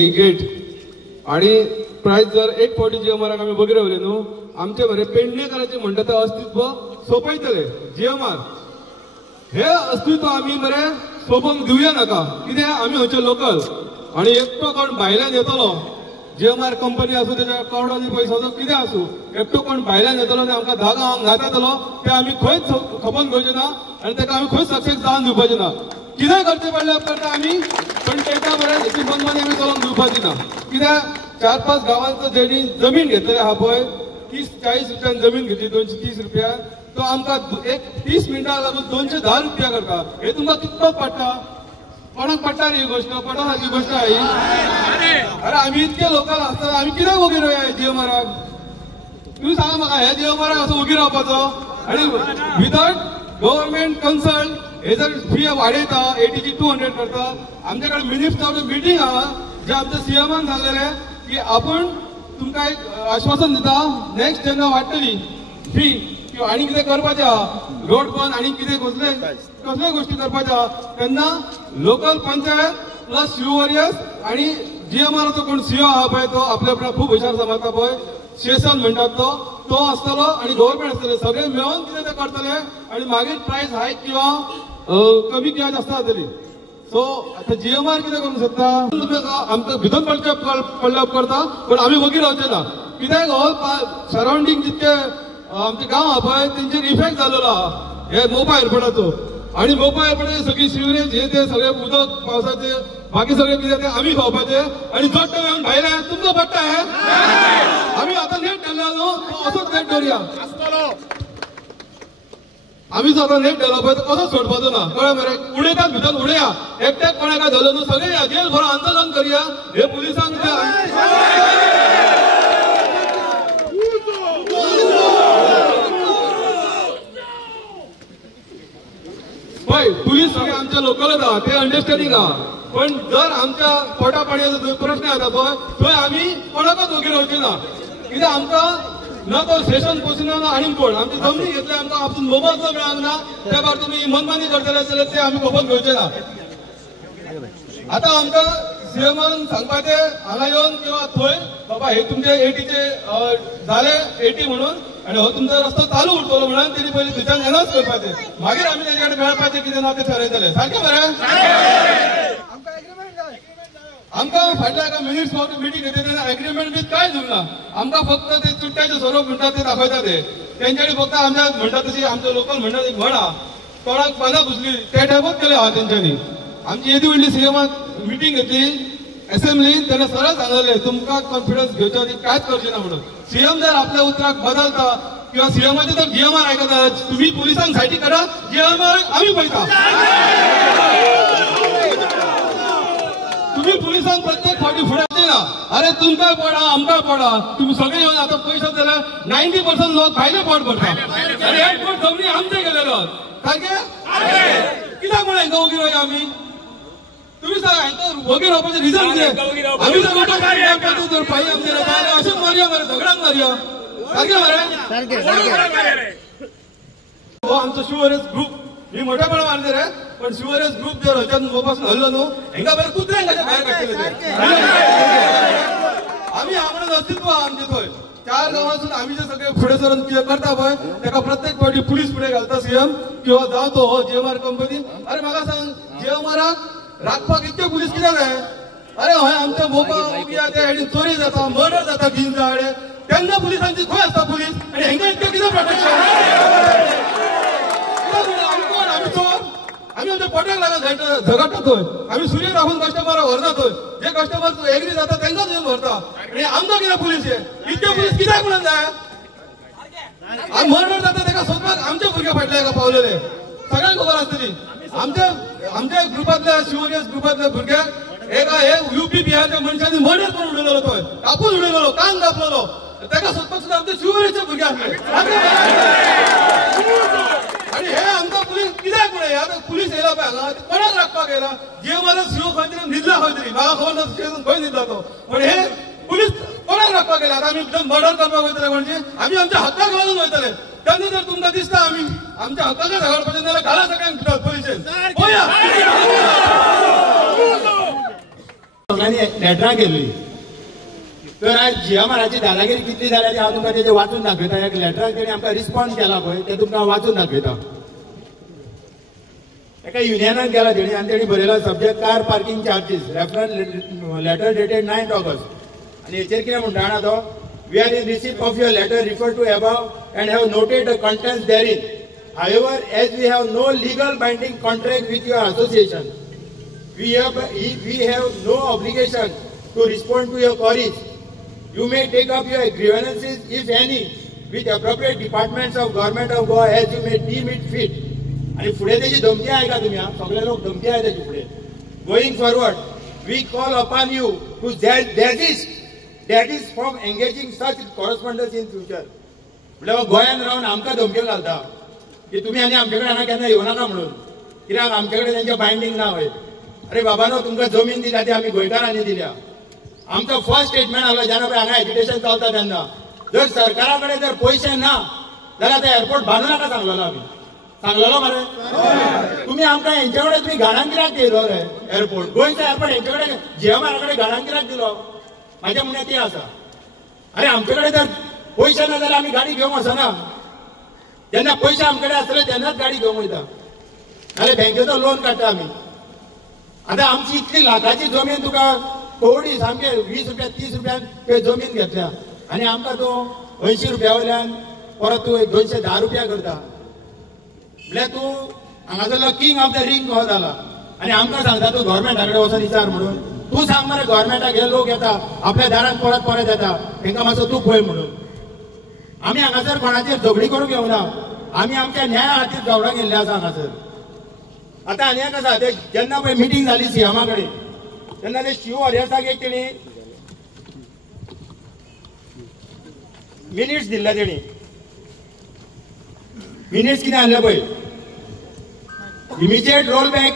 एक गेट आणि प्राइस जर एक फावटी जीएमआर आम्ही वगैरे उरले न्हू आमचे बरे पेडणेकारांचे म्हणटा ते अस्तित्व सोंपयतले जीएमआर हे अस्तित्व आम्ही बरे सोंपोवंक दिवया नाका कित्याक आम्ही हांगचे लोकल आणि एकटो कोण भायल्यान येतलो जीएमआर कंपनी आसूं त्याच्या करोडांनी पैशाचो कितें आसूं एकटो कोण भायल्यान येतलो आनी आमकां धागा घातलो ते आमी खंयच खपोवन घेवचे ना आनी ताका आमी खंयच सक्सेस जावन दिवपाचे ना कितें करचे पडले उपकारता आमी पण तेका बरें हेची मनमानी आमी चलोवन दिवपाची ना कित्याक 4-5 गांवांचो जेणी जमीन घेतलेली आहा पळय 30-40 रुपयान जमीन घेतली 230 रुपया तो आमकां एक 30 मिनटां लागून 210 रुपया करता हे तुमकां कितपत पडटा कोणाक पडटा रे ही गोष्ट पडटा सारकी गोष्ट ही अरे आमी इतके लोकल आसतना आमी कित्याक वगी रावया जीएमआराक तुम्ही सांगा म्हाका ह्या जीएमआराक असो वगी रावपाचो आनी विदाउट गव्हर्नमेंट कन्सल्ट हे जर फी वाडयता 80 ची 200 करता आमचे कडेन मिनिस्टर ऑफ मिटींग आहा जे आमच्या सीएमान सांगलेले की आपण तुमकां एक आश्वासन दिता नेक्स्ट जेन्ना वाडटली फी किंवा आनी कितें करपाचें आहा रोड बंद आनी कितें कसले गोष्टी करपाच्यो आहा तेन्ना लोकल पंचायत प्लस शिवरियस आणि जीएमआरचो कोण सीओ आहा पळय तो आपल्या आपल्या खूब हुशार समजता पळय शेसन म्हणटात तो आसतलो आणि गव्हर्नमेंट आसतले सगळे मेळून कितें ते करतले आणि मागीर प्राइस हायक किंवा कमी किंवा जास्त जातली सो आता जीएमआर कितें करूंक सोदता आमकां भितर पडल्या उपकारता पण आमी वगी रावचे ना कित्याक ऑल सराउंडींग जितके आमचे गांव आहा पळय तेंचेर इफेक्ट जाल्लो आहा हे मोपा एअरपोर्टाचो आणि मोपा एअरपोर्टाचे सगळी सिवरेज हे ते सगळे उदक पावसाचे बाकी सगळे कितें ते आमी खावपाचे आणि जट्ट मेळून भायले तुमकां पडटा हे आमी आतां नेट घाल्ला न्हू तो असोच नेट दवरया आमी जो आतां नेट घाला पळय तो कसोच सोडपाचो ना कळ्ळें मरे उडयतात भितर उडया एकट्याक कोणाक काय झालं न्हू सगळे या जेल भरो आंदोलन करया हे पुलिसांक पळय पुलीस सगळे आमच्या लोकलच आहा ते अंडरस्टँडिंग आहा पण जर आमच्या पोटा पाणयाचो प्रश्न येता पळय थंय आमी कोणाकच वगी रावचे ना कित्याक आमकां ना तो स्टेशन पोचना ना आनी कोण आमची जमनी घेतली आमकां आपूण मोबायल मेळांक ना त्या भायर तुमी मनमानी करतले जाल्यार ते आमी खपोवन घेवचे ना आतां आमकां सीएमान सांगपाचें हांगा येवन किंवा थंय बाबा हे तुमचे 80चे जाले 80 म्हणून आणि हो तुमचो रस्तो चालू उरतलो म्हणून तेणी पयलीं थंयच्यान एनाउन्स करपाचें मागीर आमी तेजे कडेन मेळपाचें कितें ना तें ठरयतले सारकें मरे आमकां फाटल्या एका मिनिट्स फावट मिटींग घेतली तेन्ना एग्रीमेंट बी कांय दिवंक ना आमकां फक्त ते चुट्ट्याचे स्वरूप म्हणटा ते दाखयता ते तेंच्यानी फक्त आमच्या म्हणटा तशी आमचे लोकल म्हणटा ती म्हण आहा कोणाक पानां पुसली ते टायपच केले आहा तेंच्यांनी आमची येदी व्हडली सीएमाक मिटींग घेतली असेंब्लीन तेन्ना सरळ सांगलेलें तुमकां कॉन्फिडन्स घेवच्या आदी कांयच करचें ना म्हणून सीएम जर आपल्या उतराक बदलता किंवा सीएमाचे जर जीएमआर आयकता तुम्ही पुलिसांक सायटी करा जीएमआराक आमी पळयता तुम्ही पुलिसांक प्रत्येक फावटी फुडें ना अरे तुमकां पडा आमकां पडा तुम्ही सगळे येवन आतां पयशे जाल्यार 90% लोक भायले पोट भरता आनी एअरपोर्ट सगळी आमचे गेलेलो सारकें कित्याक म्हण हांकां वगी रावया आमी तुम्ही सांगा हांकां वगी रावपाचें रिजन कितें आमी जर उठोवपाचें जर पायी आमचे जाल्यार अशेंच मारया मरे झगडांक मारया सारकें मरे हो आमचो शिवरेज ग्रुप ही मोठेपणा मारले रे पण शिवरेज ग्रुप जर हच्यान मोपासून हल्लो न्हू हांकां बरें कुत्र्यांक कशें भायर काडटले ते आमी आमणें अस्तित्व आहा आमचे थंय 4 गांवांसून आमी जे सगळे फुडें सरून कितें करता पळय ताका प्रत्येक फावटी पुलीस फुडें घालता सीएम किंवा जावं तो हो जीएमआर कंपनी अरे म्हाका सांग जीएमआराक राखपाक इतके पुलीस कित्याक जाय अरे हय आमच्या मोपा उगया त्या हेडी चोरी जाता मर्डर जाता गिंजा कडेन तेन्ना पुलिसांची खंय आसता पुलीस आनी हांकां इतकें कितें प्रोटेक्शन आम्ही आमच्या पोटाक लागून झगडटा थंय आमी सूर्य राखून कस्टमराक व्हरना थंय जे कस्टमर एग्री जाता तांकांच येवन व्हरता आनी आमकां कितें पुलीस इतके पुलीस कित्याक म्हणून जाय आनी मर्डर जाता ताका सोदपाक आमचे भुरगे फाटल्या हाका पावलेले सगळ्यांक खबर आसतली आमच्या ग्रुपांतल्या शिवरियस ग्रुपांतल्या भुरग्याक एका हे यूपी बिहारच्या मनशांनी मर्डर करून उडयलेलो थंय कापून उडयलेलो कान कापलेलो ताका सोदपाक सुद्दां आमचे शिवरियसचे भुरगे आसले आणि हे आमकां पुलीस कित्याक म्हणून आतां पुलीस येयला पळय हांगा कोणाक राखपाक येयला जीएमआर सीओ खंय तरी न्हिदला खंय तरी म्हाका खबर ना स्टेशन खंय न्हिदला तो पण हे पुलीस कोणाक राखपाक येयला आतां आमी भितर मर्डर करपाक वयतले म्हणजे आमी आमच्या हक्काक लागून वयतले तेन्ना जर तुमकां दिसता आमी आमच्या हक्काक झगडपाचें जाल्यार घाला सगळ्यांक भितर पुलिशेन लेटरां केल्ली. तर आज GMRची दादागिरी कितली जाल्या ती हांव तुमकां तेजें वाचून दाखयता. एक लेटराक तेणी आमकां रिस्पॉन्स केला पळय तें तुमकां वाचून दाखयता. एका युनियनान गेला तेणी आनी तेणी बरयला subject car parking charges reference letter dated 9th August. आनी हेचेर कितें म्हणटा जाणा तो, we are in receipt of your letter refer to above and have noted the contents therein. However, as we have no legal binding contract with your association, we have no obligation to respond to your queries. You may take up your grievances, if any, with appropriate departments of government of Goa as you may deem it fit. आणि पुढे त्याची धमकी आहे का तुम्ही? सगळे लोक धमकी आहे त्याची पुढे. Going forward, we call upon you to desist from engaging such correspondence in future. म्हणजे गोंयान रावन आमकां धमक्यो घालता की तुम्ही आनी आमच्याकडे हांगा केन्ना येवं नाका म्हणून. कित्याक आमच्याकडे त्यांचे बाइंडिंग ना वय. अरे बाबानो, तुमकां जमीन दिल्या ती आमी गोंयकारांनी दिल्या. आमकां फर्स्ट स्टेटमेंट आसलो जेन्ना पळय हांगा एज्युकेशन चलता तेन्ना, जर सरकारा कडेन जर पयशे ना जाल्यार ते एअरपोर्ट बांदूं नाका सांगलेलो आमी. सांगलेलो मरे तुम्ही आमकां हेंचे कडेन तुम्ही घाणान कित्याक दिलो रे एअरपोर्ट? गोंयचो एअरपोर्ट हेंचे कडेन GMR कडेन घाणान कित्याक दिलो? म्हाजें म्हणणें तें आसा. अरे आमचे कडेन जर पयशे ना जाल्यार आमी गाडी घेवंक वचना. जेन्ना पयशे आमचे कडेन आसतले तेन्नाच गाडी घेवंक वयता. नाल्यार बँकेचो लोन काडटा आमी. आतां आमची इतली लाखाची जमीन तुका थोडी सामके 20 रुपया 30 रुपयान जमीन घेतल्या आनी आमकां तूं 80 रुपया वयल्यान परत तूं 210 रुपया करता. म्हळ्यार तूं हांगासरलो किंग ऑफ द रिंग हो जाला आनी आमकां सांगता तूं गव्हर्मेंटा कडेन वचून विचार म्हणून. तूं सांग मरे गव्हर्मेंटाक हे लोक येता आपल्या दारान परत परत येता तांकां मातसो तूं पळय म्हणून. आमी हांगासर कोणाचेर झगडी करूंक येवना. आमी आमच्या न्याया खातीर झगडोंक गेल्ले आसा हांगासर. आतां आनी एक आसा, जेन्ना पळय मिटींग जाली CMA कडेन तेन्ना ते शिव वॉरियर्साक एक तेणी मिनिट्स दिल्ले. तेणी मिनिट्स कितें आहले पळय, immediate roll back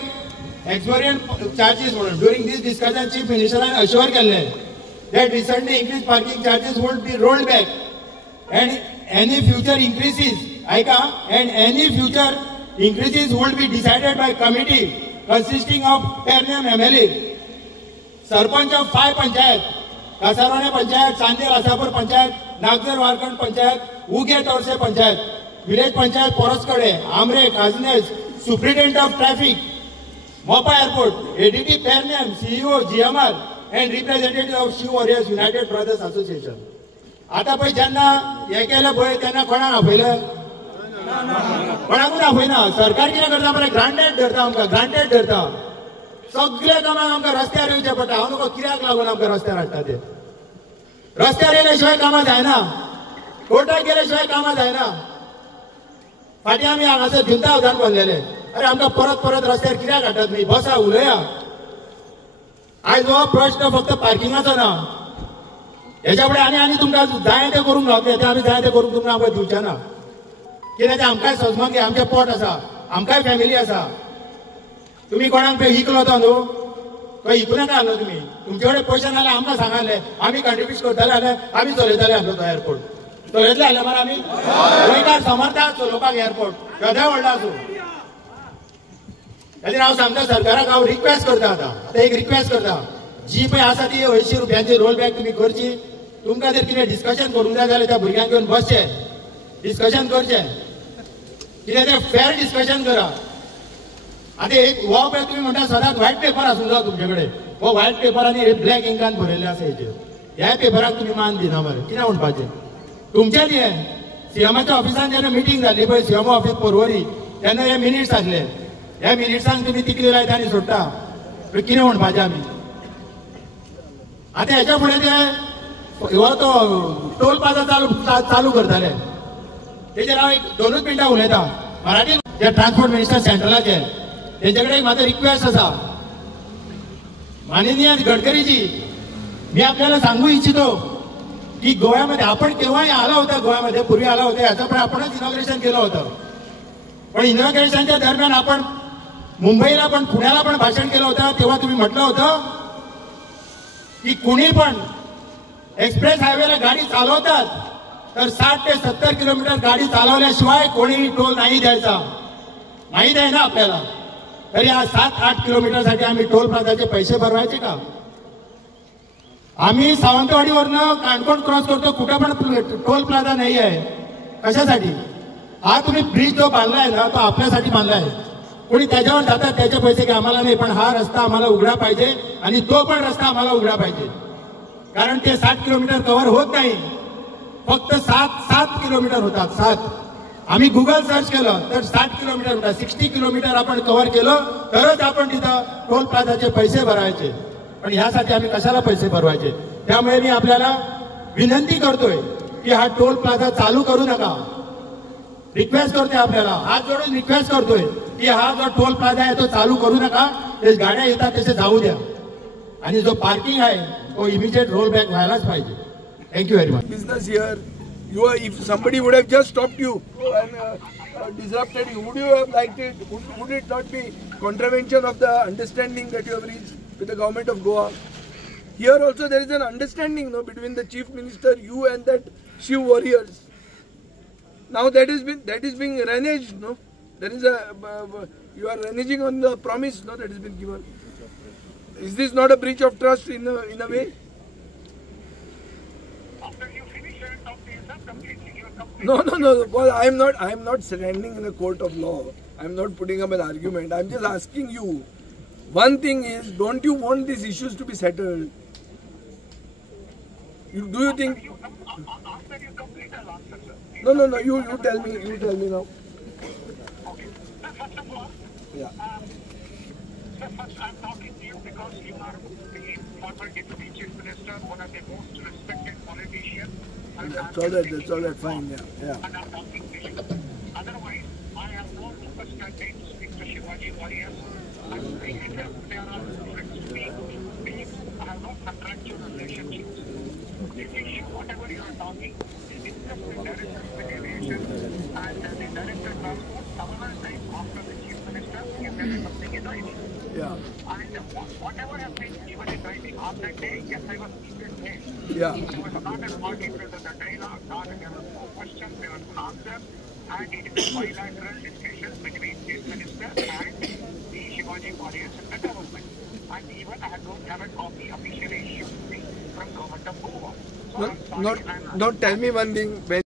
exorbitant charges म्हणून. ड्युरिंग दीस डिस्कशन चीफ मिनिस्टरान अश्योर केल्ले that recently increase parking charges would be rolled back and any future increases and any future increases would be decided by committee consisting of Pernem MLA, sarpanch of 5 panchayat, Kasarvarne panchayat, Chandel Hasapur panchayat, Nagzar Varkhand panchayat, Uge Torse panchayat, village panchayat Poroskade, Amere, काजनेस, superintendent of traffic, Mopa airport, ADT Pernem, CEO GMR and representative of Shiv Warriors United Brothers Association. आता पळय जेन्ना हे केलें पळय तेन्ना कोणाक आपयलें? कोणाकूच आपयना. सरकार कितें करता मरे? ग्रांटेड धरता आमकां, ग्रांटेड धरता. सगळे कामाक आमकां रस्त्यार येवचें पडटा. हांव तुका कित्याक लागून आमकां रस्त्यार हाडटा ते? रस्त्यार येयल्या शिवाय कामां जायना. कोर्टाक गेल्या शिवाय कामां जायना. फाटीं आमी हांगासर जुंता उदान बांदलेले. अरे आमकां परत परत रस्त्यार कित्याक हाडटात न्ही? बसा उलया. आयज हो प्रश्न फक्त पार्किंगाचो ना. हेच्या फुडें आनी तुमकां जाय तें करूंक गावतलें. तें आमी जाय तें करूंक तुमकां आमकां दिवचें ना. कित्याक आमकांय सजमंगे, आमचें पोट आसा, आमकांय फॅमिली आसा. तुमी कोणाक पळय इकलो तो न्हू, तो इकूं नाका आहलो तुमी. तुमचे कडेन पयशे नाल्यार आमकां सांगाले, आमी कंट्रिब्यूट करताले जाल्यार आमी चलयताले आहलो तो एअरपोर्ट. चलयतले आहले मरे आमी. गोंयकार समर्थ आहात चलोवपाक एअरपोर्ट, केदोय व्हडलो आसूं. खातीर हांव सांगता सरकाराक, हांव रिक्वेस्ट करता आतां एक रिक्वेस्ट करता. जी पळय आसा ती 80 रुपयांची रोल बॅक तुमी करची. तुमकां जर कितें डिस्कशन करूंक जाय जाल्यार त्या भुरग्यांक घेवन बसचें, डिस्कशन करचें. कितें तें फेअर डिस्कशन करा. आतां एक हो पळय तुमी म्हणटा सदांच व्हायट पेपर आसूंक जाय तुमचे कडेन. हो व्हायट पेपर आनी ब्लॅक इंकान बरयल्ले आसा हेचेर. ह्या पेपराक तुमी मान दिना मरे. कितें म्हणपाचें तुमचें हें? CMAच्या ऑफिसान जेन्ना मिटींग जाल्ली पळय, CMA ऑफिस पर्वरी, तेन्ना हे मिनिट्स आसले. ह्या मिनिट्सांक तुमी तिकली लायता आनी सोडटा. कितें म्हणपाचें आमी? आतां हेच्या फुडें ते हो तो टोल प्लाझा चालू करताले. तेजेर हांव एक 2 मिनटां उलयतां. मराठी जे ट्रान्सपोर्ट मिनिस्टर सेंट्रलाचे तेंचे कडेन म्हाजो रिक्वेस्ट आसा. माननीय गडकरीजी, मी आपल्याला सांगू इच्छितो की गोव्यामध्ये आपण केव्हाही आला होता, गोव्यामध्ये पूर्वी आला होता, याचं पण आपणच इनॉग्रेशन केलं होतं. पण इनॉग्रेशनच्या दरम्यान आपण मुंबईला पण पुण्याला पण भाषण केलं होतं. तेव्हा तुम्ही म्हटलं होतं की कुणी पण एक्सप्रेस हायवेला गाडी चालवतात तर 60 ते 70 किलोमीटर गाडी चालवल्याशिवाय कोणीही टोल नाही द्यायचा. माहीत आहे ना आपल्याला. तरी या 7-8 किलोमीटरसाठी आम्ही टोल प्लाझाचे पैसे भरवायचे का? आम्ही सावंतवाडीवरनं काणकोण क्रॉस करतो, कुठं पण टोल प्लाझा नाही आहे. कशासाठी? हा तुम्ही ब्रिज जो बांधलाय ना तो आपल्यासाठी बांधलाय. कोणी त्याच्यावर जातात त्याचे पैसे की आम्हाला नाही, पण हा रस्ता आम्हाला उघडा पाहिजे आणि तो पण रस्ता आम्हाला उघडा पाहिजे. कारण ते 60 किलोमीटर कव्हर होत नाही, फक्त 7 किलोमीटर होतात. 7. आम्ही गुगल सर्च केलं तर 60 किलोमीटर होतात. 60 किलोमीटर आपण कव्हर केलं तरच आपण तिथं टोल प्लाझाचे पैसे भरायचे. पण ह्यासाठी आम्ही कशाला पैसे भरवायचे? त्यामुळे मी आपल्याला विनंती करतोय की हा टोल प्लाझा चालू करू नका. रिक्वेस्ट करतोय, आपल्याला हात जोडून रिक्वेस्ट करतोय की हा जो टोल प्लाझा आहे तो चालू करू नका. ते गाड्या येतात तसे जाऊ द्या आणि जो पार्किंग आहे तो इमिजिएट रोल बॅक व्हायलाच पाहिजे. Thank you very much. Business here, if somebody would have just stopped you and disrupted you, would you have liked it? Would it not be contravention of the understanding that you have reached with the government of Goa? Here also there is an understanding, no, between the chief minister, you, and that Shiv warriors. Now that is being reneged, no. There is you are reneging on the promise, no, that has been given. Is this not a breach of trust in a way? After you finish your talk, is that completely you are complete? No. Well, I am not standing in a court of law. I am not putting up an argument. I am just asking you. One thing is, don't you want these issues to be settled? Do you think? After you complete, I'll answer, sir. No. You tell me. You tell me now. Okay. Sir, first of all, Yeah. sir, first I'm talking to you because you are the former Deputy Chief Minister, one of the most respected politicians. That's all right. Fine. Yeah. And I'm talking to you. Otherwise, I have no understanding to speak to Shivaji warriors. I'm speaking to them. They are all friends to me. I have no contractual relationships. This issue, whatever you are talking, is discussed with Director of Aviation and the Director of Transport several times after the Chief Minister if there is something in writing. Yeah. And whatever has been given in writing on that day, yes, I was even there. Yeah. I was not a participant in the dialogue, there was no questions, there was no answer, and it is a bilateral discussion between Chief Minister and the Shivaji warriors and the government. And even I don't have a copy officially issued to me from Government of Goa. So I'm sorry, Not tell me one thing. When